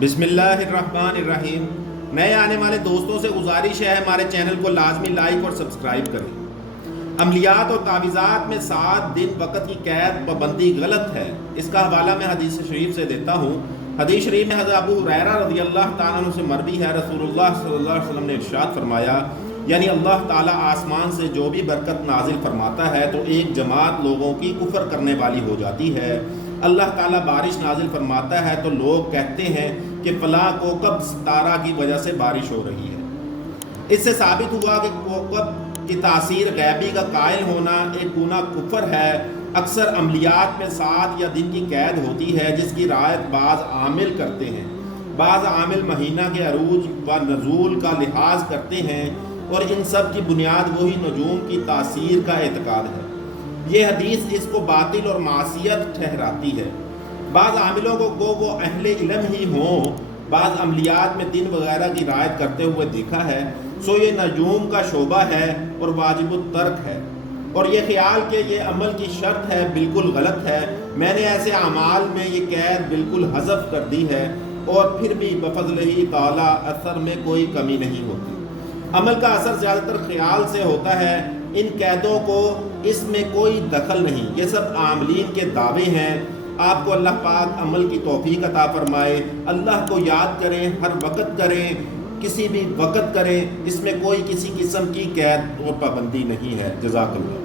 بسم اللہ الرحمن الرحیم۔ نئے آنے والے دوستوں سے گزارش ہے ہمارے چینل کو لازمی لائک اور سبسکرائب کریں۔ عملیات اور تعویذات میں 7 دن وقت کی قید پابندی غلط ہے۔ اس کا حوالہ میں حدیث شریف سے دیتا ہوں۔ حدیث شریف میں حضرت ابو ہریرہ رضی اللہ تعالیٰ عنہ سے مروی ہے، رسول اللہ صلی اللہ علیہ وسلم نے ارشاد فرمایا، یعنی اللہ تعالیٰ آسمان سے جو بھی برکت نازل فرماتا ہے تو ایک جماعت لوگوں کی کفر کرنے والی ہو جاتی ہے۔ اللہ تعالیٰ بارش نازل فرماتا ہے تو لوگ کہتے ہیں کہ فلاں کوکب ستارہ کی وجہ سے بارش ہو رہی ہے۔ اس سے ثابت ہوا کہ کوکب کی تاثیر غیبی کا قائل ہونا ایک گناہ کفر ہے۔ اکثر عملیات میں 7 یا دن کی قید ہوتی ہے، جس کی رعایت بعض عامل کرتے ہیں۔ بعض عامل مہینہ کے عروج و نزول کا لحاظ کرتے ہیں، اور ان سب کی بنیاد وہی نجوم کی تاثیر کا اعتقاد ہے۔ یہ حدیث اس کو باطل اور معصیت ٹھہراتی ہے۔ بعض عاملوں کو وہ اہل علم ہی ہوں، بعض عملیات میں دن وغیرہ کی رعایت کرتے ہوئے دیکھا ہے، سو یہ نجوم کا شعبہ ہے اور واجب الترک ہے، اور یہ خیال کہ یہ عمل کی شرط ہے بالکل غلط ہے۔ میں نے ایسے اعمال میں یہ قید بالکل حذف کر دی ہے، اور پھر بھی بفضلہ تعالی اثر میں کوئی کمی نہیں ہوتی۔ عمل کا اثر زیادہ تر خیال سے ہوتا ہے۔ ان قیدوں کو اس میں کوئی دخل نہیں، یہ سب عاملین کے دعوے ہیں۔ آپ کو اللہ پاک عمل کی توفیق عطا فرمائے۔ اللہ کو یاد کریں، ہر وقت کریں، کسی بھی وقت کریں، اس میں کوئی کسی قسم کی قید اور پابندی نہیں ہے۔ جزاک اللہ۔